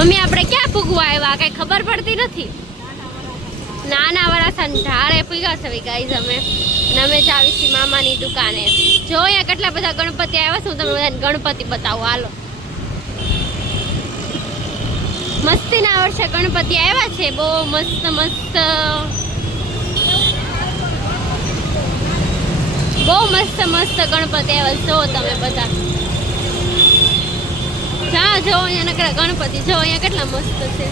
Mummy આપણે ક્યાં પૂગવા આવ્યા કઈ ખબર પડતી નથી. નાના વરાસા ઢાળે પૂગ્યા છે ગાઈઝ અમે. અને અમે જાવી છીએ મામાની દુકાને. જો અહીંયા કેટલા બધા ગણપતિ આવ્યા છે. હું તમને બધાને ગણપતિ બતાવું હાલો. મસ્તીના વર્ષે ગણપતિ આવ્યા છે. બહુ મસ્ત મસ્ત બહુ મસ્ત મસ્ત ગણપતિ આવ્યા. જો તમે બધા જ્યાં જો અહીંયા ગણપતિ જો અહીંયા કેટલા મસ્ત છે.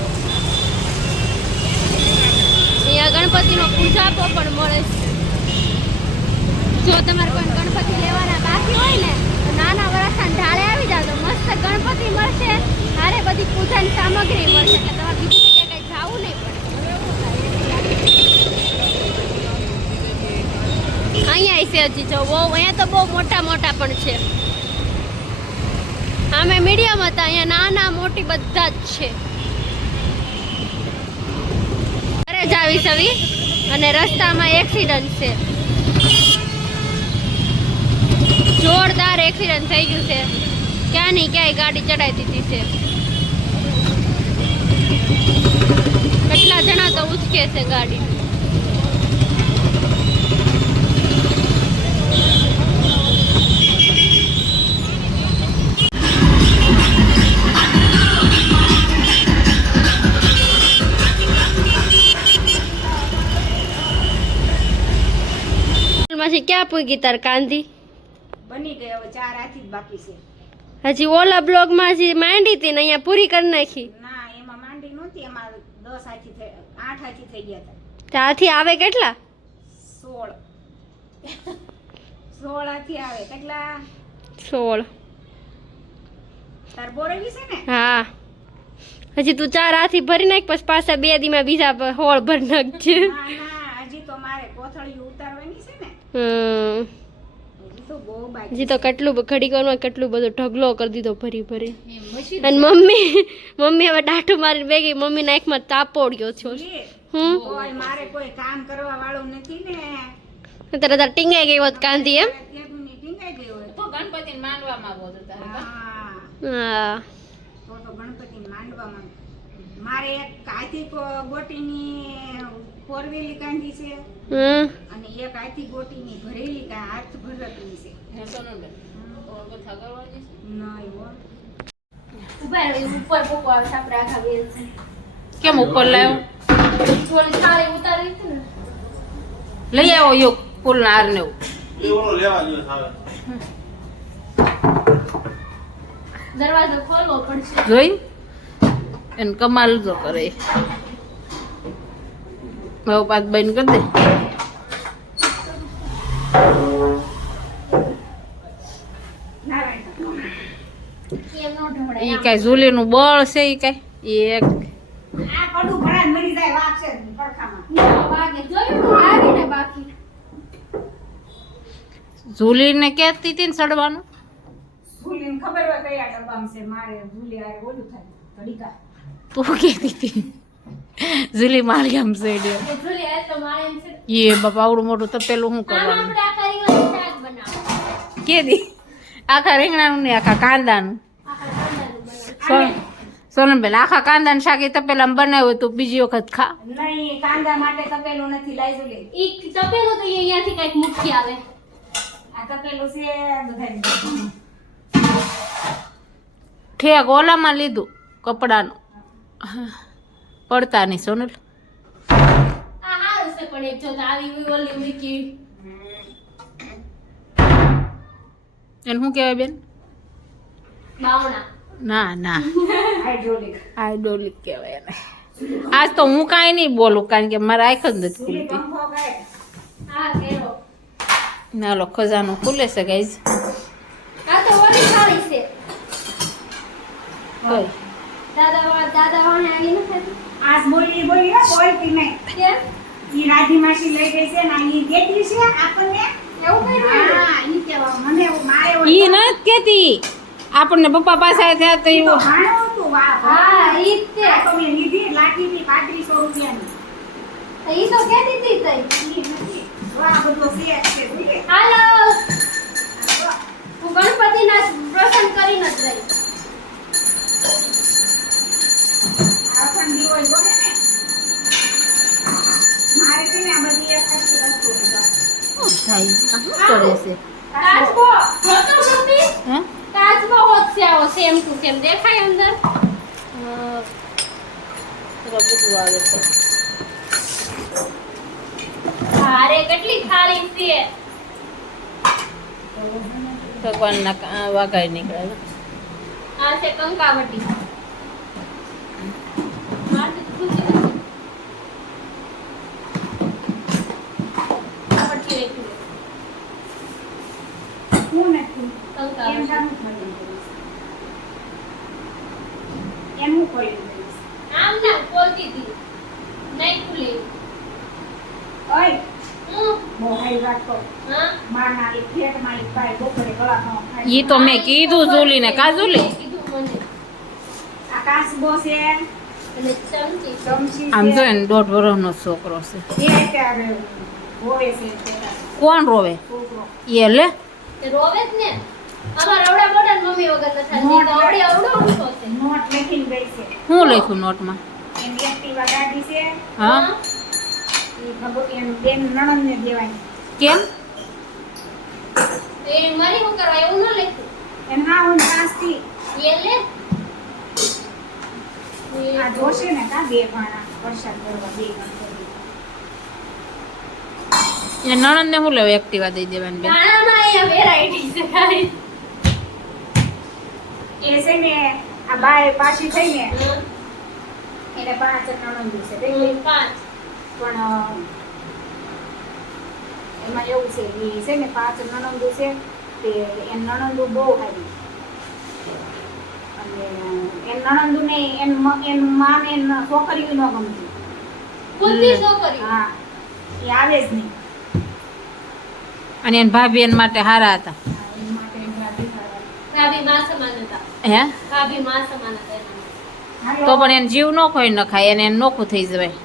અહીંયા ગણપતિનો પૂજાપો પણ મળે છે. જો તમારે કોઈ ગણપતિ લેવાના બાકી હોય ને તો નાના વરાસા ઢાળે આવી જાવ તો મસ્ત ગણપતિ મળશે. હારે બધી પૂજાની સામગ્રી મળશે એટલે તમારે બીજી જગ્યાએ કઈ જવું નહીં પડે. અહીંયા છે હજી જો બહુ અહીંયા તો બહુ મોટા મોટા પણ છે. અમે મીડિયમ હતા. અહીંયા નાના મોટી બધા જ છે. ઘરે જ આવી સવી અને રસ્તામાં એક્સિડન્ટ છે. જોરદાર એક્સિડન્ટ થઈ ગયું છે. ક્યાં નહીં ક્યાંય ગાડી ચડાવી દીધી છે. કેટલા જણા તો ઉચકે છે ગાડી. માંથી ક્યાં પૂગી તાર કાંધી? બની ગઈ હવે 4 હાથી જ બાકી છે. હજી ઓલા બ્લોગ માં હજી માંડી હતી ને અહીંયા પૂરી કરી નાખી. ના એમાં માંડી નહોતી. એમાં 10 હાથી 8 હાથી થઈ ગયા હતા. ત્યાંથી આવે કેટલા? 16 હાથી આવે. કેટલા? 16. તાર બોરવી છે ને? હા હજી તું 4 હાથી ભરી નાખ પછી પાછા 2 દીમાં બીજા 16 ભરી નાખજે. ના હજી તો મારે કોથળી ઉતારવાની છે ને. હજી તો બહુ બાકી. હજી તો કેટલું ઘડી વાર કેટલું બધું ઢગલો કરી દીધો ભરી ભરી. અને મમ્મી હવે ડાઢું મારીને બેગી મમ્મી ના આંખમાં તાપોડ્યો છો. કોઈ મારે કોઈ કામ કરવા વાળું નથી ને. તારે ટીંગાઈ ગઈ હોત કાંધી એમ. ટીંગાઈ ગઈ હોય તો ગણપતિને માનવામાં બોલ તારે. હા તો ગણપતિને માનવામાં. મારે એક કાથી ગોટીની ફોરવેલી કાંધી છે અને એક આથી ગોટીની ભરેલી હાથ ભરતની છે. ઉપર પોકો આવે આપણે આખા વેલ છે. કેમ ઉપર લાવ્યો? થોડી થાળી ઉતારી હતી ને લઈ આવો યો ફૂલ ના હાર ને એવું. દરવાજો ખોલવો પડશે. જોઈ એને કમાલ જો કરે. હવે પાછ બંધ કરી દે. કેમ નો ઢોળાય? ઈ કઈ ઝૂલી નું બળ છે. ઈ કઈ એક આ કડું ભરાય મરી જાય વાગશે પડખામાં. વાગે જોયું આવીને બાકી ઝૂલી ને કહેતી હતી ને ચડવાનું. ભૂલીને ખબર હોય કયા ડબ્બામાં છે. મારે ભૂલી આરે ઓલું થાય ઘડીકા. તું કહેતી હતી ઝૂલી મારી આમ છે. કે જોલી આ તો મારે એમ છે. એ બાપા આવડું મોટું તપેલું શું કરવાનું? આપણે આખા રીંગણનું શાક બનાવો. કે દી આખા રીંગણાનું ને આખા કાંદાનું. આખા કાંદાનું બનાવો. સોનમબેન આખા કાંદાનું શાક એ તપેલામાં બનાવ્યું તું બીજી વખત ખા. નહીં કાંદા માટે તપેલું નથી લાઈ લે. ઈ તપેલું તો અહીંયાથી કઈક મૂકી આવે. આ તપેલું છે બધાય. ઠેક ઓલામાં લીધું કપડાનું પડતા નહીં સોનલ. આ હારું છે પણ એક જો તો આવી ઓલી મૂકી. એને શું કહેવાય બેન? બાવણા. ના ના હાઇડ્રોલિક. આઈડોલિક કહેવાય એને. આજ તો હું કાંઈ નહીં બોલું કારણ કે મારા આંખ જ નથી ખુલતી. પંખો ગાય. હા કેરો. નાલો ખજાનો ખુલે છે ગાઈઝ. આ તો ઓલી થાળી છે. હોય દાદા વાણે આવી નથી. આજ બોલી હો કોઈ થી નહીં. કેમ? ઈ રાધી માસી લઈ ગઈ છે ને ઈ દેતી છે આપણને. એવું કર્યું? હા ઈ કેવા મને એવું મારે એવું. ઈ નથી કેતી આપણને પપ્પા પાસે થયા તો ઈ તો એવું. ભાણું હતું. વાહ હા ઈ જ તે. આ તો મેં લીધી લાગી હતી 3500 રૂપિયાની. ઈ તો કેતી હતી તઈ. ઈ નથી. વાહ બધો સેટ છે જોઈએ. હાલો હું ગણપતિના પ્રસંગ કરીને જ રહી. હોય જોને ને. મારે છે ને આ બધી એક આખી વસ્તુ છે. શું થાય આ શું કરે છે કાચબો જોતો મમ્મી હે કાચબો હોત છે આવો સેમ ટુ સેમ દેખાય અંદર બધું આવે છે અરે કેટલી થાળી છે ભગવાનના વાઘાઈ નીકળે આ છે કંકાવટી માથે ખુશી નથી. આ પછી એક હું નથી. એમ કંકાવટી સામું ખોલીને કરીશ. એમ હું ખોલીને કરીશ. આમ ના ખોલતી હતી નહીં ખુલે ઓય, હું બહુ હારી વાત કહું. હા મારના એક ફ્લેટમાં એક ભાઈ બપોરે ગળા ખાવા ખાય. ઈ તો મેં કીધું ઝૂલીને કા ઝૂલી કીધું મને આ કાચબો છે, અને ચમચી ચમચી આમ છે. જો એને 1.5 વર્ષનો છોકરો છે એ અત્યારે હોવે છે પેલા કોણ રોવે છોકરો. એ લે તે રોવે જ ને અમાર અવડા મોટા મમ્મી વગર નથી નોટ આવડી અવડો ઊંચો છે નોટ લખીને ગઈ છે. હું લખ્યું નોટમાં એની એક્ટિવા ગાડી છે. હા ઈ એમ બેન નણંદને દેવાની. કેમ એ મારી શું કરવા એવું ન લખ્યું એમ હા હું નાસ્તી. એ લે આ જોશે ને કા બે ભાણા વરસાદ કરવા બે ગણપતિ. એ નણંદ ને હું લેવું એક્ટિવા દઈ દેવાની બેન ગાણામાં અહીંયા વેરાયટી છે ખાલી એ છે ને આ બાય પાછી થઈને એને 5 નણંદો છે ભેગી. 5 પણ એમાં એવું છે ઈ છે ને 5 નણંદો છે તે એન નણંદો બહુ સારી અને એન નણંદો ને એન માને એન છોકરીઓ ન ગમતી. કુંતી છોકરી હા એ આવે જ નહીં. અને એન ભાભી એન માટે હારા હતા હા, એની માટે એમ લાગી ખરાબ. ભાભી માં સમાન હતા હે ભાભી માં સમાન હતા એના. હાલો. તો પણ એને જીવ નો કોઈ ન ખાય એને નોખું થઈ જવાય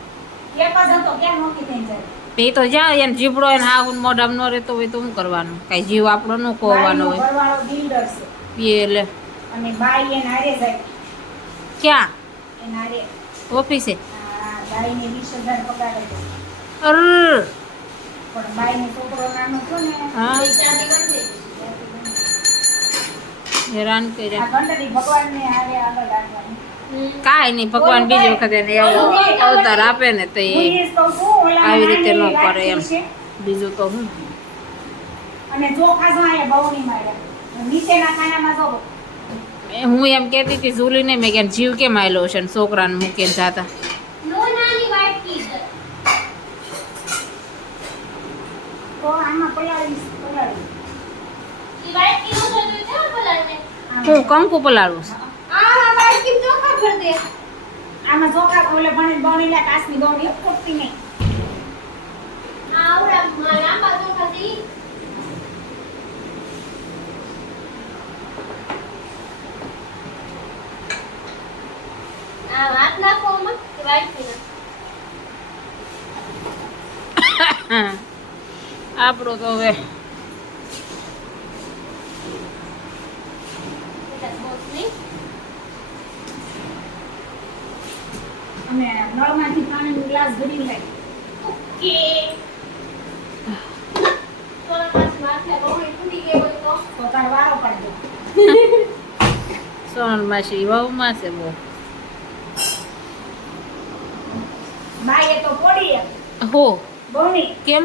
એક જ હતો ક્યાં નોકી થઈ જાય. એ તો જ્યાં એને જીબડો એને હાવ મોઢામાં ન રહેતો હોય તો શું કરવાનું કઈ જીવ આપણો ન ખોવાનો બાઈનો હોય ઘરવાળો બિલ્ડર છે એ લે અને બાઈ એને હારે જાય ક્યાં એને હારે ઓફિસે આ બાઈને 20,000 પગાર હતો. અર પણ બાઈને છોકરો નાનો હતો ને હા પૈસાથી નથી હેરાન આ કર્યા ઘંટડી ભગવાનને હારે આગળ રાખવાની. કાંઈ નહીં ભગવાન બીજી વખત એને એવો અવતાર આપે ને તો હું એ એ જ કહું છું, ઓલા આવી રીતે ન નાની કરે એમ રાખી છે બીજું તો હું અને ચોખા જો અહીંયા બહુની માર્યા નીચેના ખાનામાં જો હું એમ કહેતી હતી ઝૂલીને મેં કે જીવ કેમ આવેલો છે ને છોકરાને મૂકીને જાતા નો નાની વાટકી છે તો આમાં પલાળી ઈ વાટકી નો જોઈ છે બોલાને હું કંકુ પલાળું છું આ વાટકી ચોખા ભર દે આમાં ચોખા ઓલે બનેલા કાચની બહુની ફૂટતી નહીં. આ આવડા લાંબા ચોખા છે ઈ. આ હાથ નાખો આમાં કે વાટકી ના આપણો તો હવે બેટા બોસ નહીં અને નળમાંથી પાણીનો ગ્લાસ ભરી લાવી. ઓકે તો પાછું માથે બહુ ફૂટી ગઈ હોય તો તો તાર વારો પડજો. સોનલ માસી વહુમાં છે બહુ બાઈએ તો પોડી હો બહુની કેમ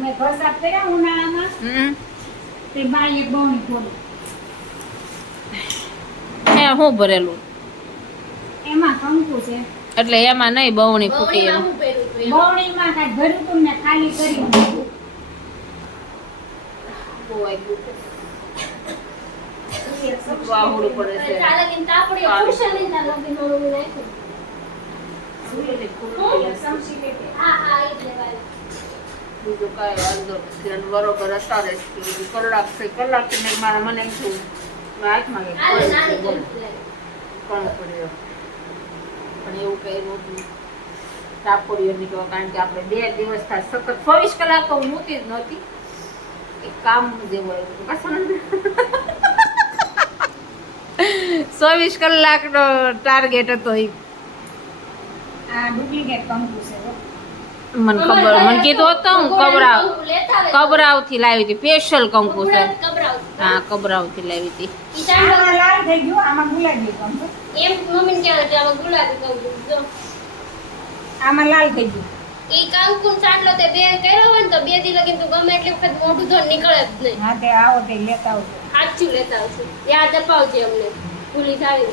મેં ઘર સાફ કર્યા ઉનાળામાં તે બાઈએ બહુની પોડી હે હું ભરેલું એમાં કંકુ છે. એટલે એમાં નહીં બહુની ફૂટી બહુમાં એમ હું પહેર્યું હતું એમ. બહુણીમાં કાંઈ ભર્યું હતું ને ખાલી કરી મૂક્યું. બહુ આગ્યું છે. ઈ એક સમજી વાહુડું પડે છે ચાલે કે તાપડી ખુરશે નહીં ચાલો કે નો નાખ્યું એક સમજી લેતે. હા હા ઈ જ લેવાય બીજું કાંઈ વાંધો નથી અને બરોબર અત્યારે જ કીધું. કલાકથી મેં મારા મને એમ થયું મેં હાથમાં કંઈક આલે પડ્યું નાની છે, બોલો. જલ્દી લાગે કોણ પડ્યો પણ એવું કઈ નહોતું ટાપોડીઓ નીકળવા કારણ કે આપણે 2 દિવસ થાય સતત 24 કલાક તો હું નહોતી જ નહોતી એક કામ જેવું આવ્યું હતું 24 કલાકનો ટાર્ગેટ હતો એ આ ડુપ્લિકેટ કંકુ છે હો. મને ખબર મને કીધું હતું હું કબરાવ થી લાવી હતી સ્પેશિયલ કંકુ છે હા કબરાવ થી લાવી હતી આમાં લાલ થઈ ગયું, આમાં ગુલાબી કંકુ. એમ મમ્મીને કહેવાય કે આમાં ગુલાબી કંકુ જો આમાં લાલ થઈ ગયું. ઈ કંકુ ચાંદલો તે બે કર્યો હોય ને તો 2 દી લગીને તું ગમે એટલી વખત મોઢું ધોઈને નીકળે જ નહીં. હા તે આવો તે લેતા આવજો. સાચું લેતા આવશું યાદ અપાવજે અમને ભૂલી જાવી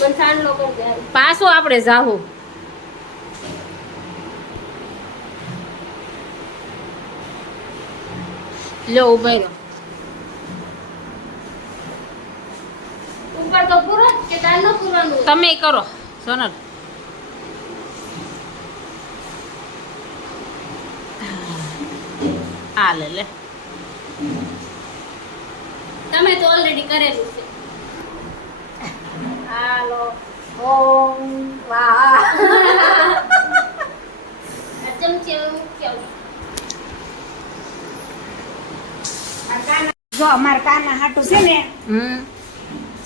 મને ચાંદલો કરી દે પાછું આપણે જાવું લો ઉભા રહ્યો ઉપર તો પૂરો જ કે તાર ન પૂરવાનું તમે કરો સોનલ આ લે લે તમે તો ઓલરેડી કરેલું છે હાલો ઓમ વાહ. આ ચમચી હવે મૂકી આવું. આ કાના જો અમાર કાના હાટું છે ને હમ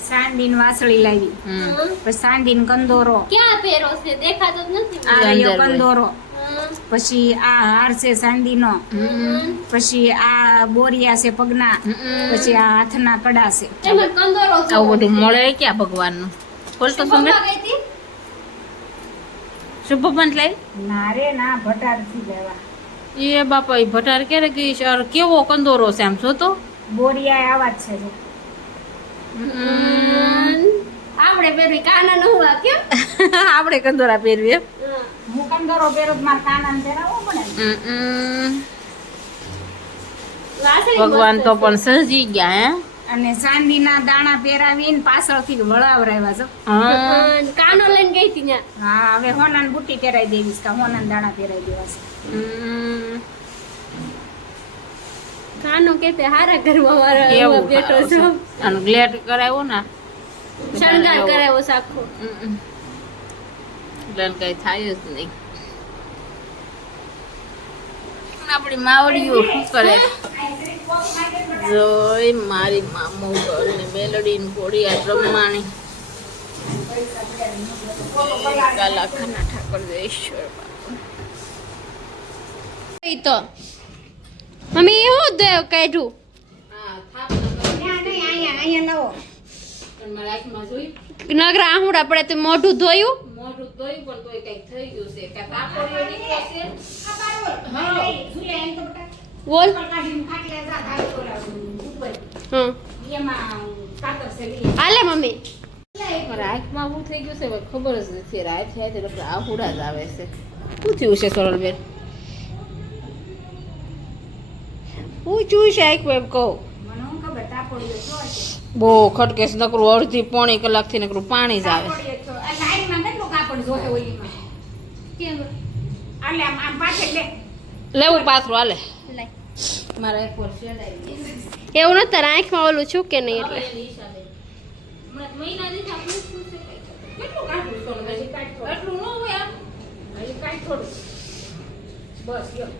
સાંડીન વાસળી લાવી, હમ પછી સાંડીન કંદોરો, ક્યાં પહેરો છે દેખાતો જ નથી આ રહ્યો અંદર હોય. કંદોરો, હમ. પછી આ હાર છે ચાંદીનો, હમ પછી આ બોરિયા છે પગના, પછી આ હાથના કડા છે. એમાં કંદોરો છે. આવું બધું મળે ક્યાં ભગવાનનું બોલ તો સુંદર શુભમમાં ગઈ હતી? શુભ પંત લાવી ના રે ના ભટારથી લેવા. એ બાપા એ ભટાર ક્યારે ગઈ છે અરે કેવો કંદોરો છે આમ જો તો બોરિયા આવા જ છે જો. આપણે પહેરવી કાના ન હુવા કેમ આપણે કંદોરા પહેરવી એમ હા. હું કંદોરો પહેરું તો મારા કાનાને પહેરાવવો પડે ને. વાસળી ભગવાન મસ્ત તો છે. પણ સજી ગયા હે અને ચાંદીના દાણા પહેરાવીને પાછળથી વળાવરાવ્યા છો. હા કાનો લઈને ગઈ હતી ત્યાં હા હવે હોનાની બુટ્ટી પહેરાવી દેવીશ કા હોનાના દાણા પહેરાવી દેવા છે. કાનો કેતે હારા ઘરમાં વાળા કેવું બેઠો છો આનું ગ્લેટ કરાવ્યો ને શણગાર કરાવ્યો સાખો ગ્લેટ કઈ થાય જ નહીં આપણી માવડીઓ શું કરે જોઈ મારી મામો ને મેલડી ને કોડિયા રમવાની કાલાખાના ઠાકોર ઈશ્વર તો મમ્મી એવું જ કાઢ્યું અહીંયા નહીં, અહીંયા લાવો. નગરા આહુડા પડે તો મોઢું ધોયું મોઢું ધોયું પણ તોય કઈક થઈ ગયું છે કાં તાપોડીઓ નીકળે છે ઝૂલે એમ તો બટા. બોલ ઉપર કાઢીને ખાટલે જા, ધારી ઓલા ઉપર. હા એમાં કાતર છે લઈ. હાલે મમ્મી રાતમાં શું થઈ ગયું છે હવે ખબર જ નથી રાત થાય એટલે આહુડા જ આવે છે શું થયું છે સરળબેન ઊંચું છે એક વેબ કહું મને હું ખબર તાપોડીઓ છો છે. બહુ ખટકેશ નકરું અડધી પોણી કલાકથી નકરું પાણી જ આવે તાપોડીઓ છો. આ લાઈનમાં કેટલું કાપડ જોહે ઓલીમાં. કેમ આલે આમ પાછળ લે. લેવું પાથરું હાલે લાય મારા એક વાર શેડ આવી એવું નથી તારા આંખમાં ઓલું છું કે નહીં એટલે કેટલું કાઢવું સોનું હજી એટલું ન હોય આમ હજી કાંઈ થોડું બસ લ્યો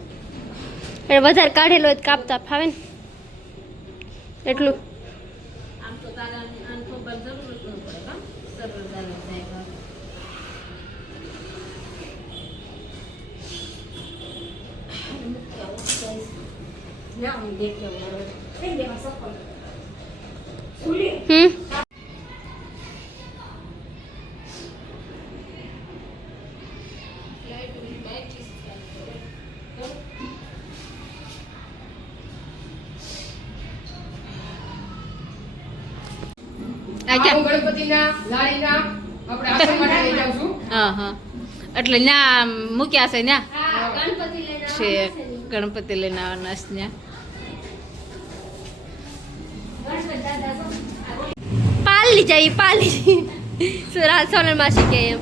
એટલે વધારે કાઢેલો હોય તો કાપતા ફાવે ને એટલું આમ તો તારા આમ તો પણ જરૂર જ ન પડે કાં સરળ ચાલે જાય લે હું દેખ લે હવે. કઈ દેવા સફળ. સુલી. હા હા એટલે ન્યા મૂક્યા છે ન્યા હા ગણપતિ લઈને છે આવવાના છે ને. ગણપતિ લઈને આવવાના છે ન્યા ગણપત દાદા તો પાલી જાય પાલી સુરા સોનલ માસી કે એમ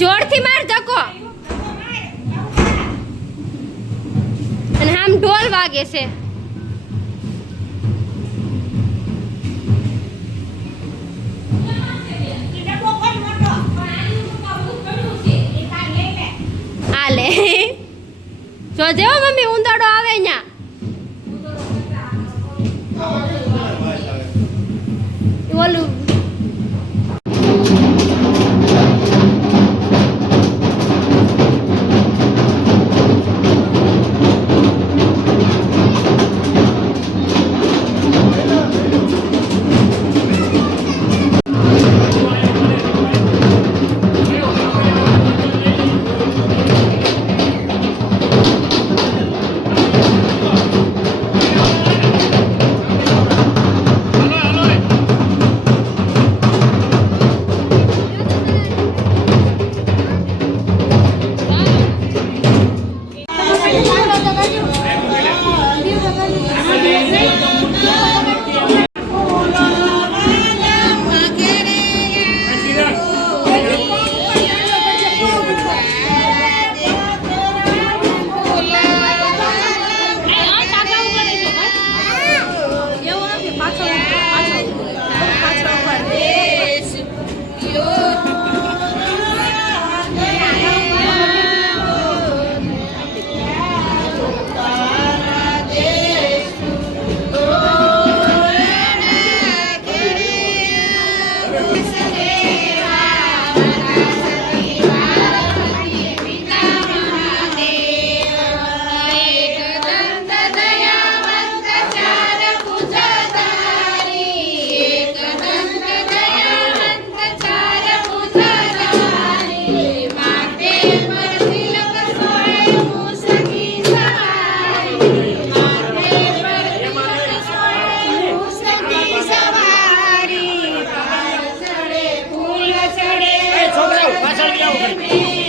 જોરથી માર ધક્કો અને આમ ઢોલ વાગે છે હાલે જો જેવો મમ્મી ઉંદરડો આવે અહીંયા ઓલું બેસાડી આવો ઘડી.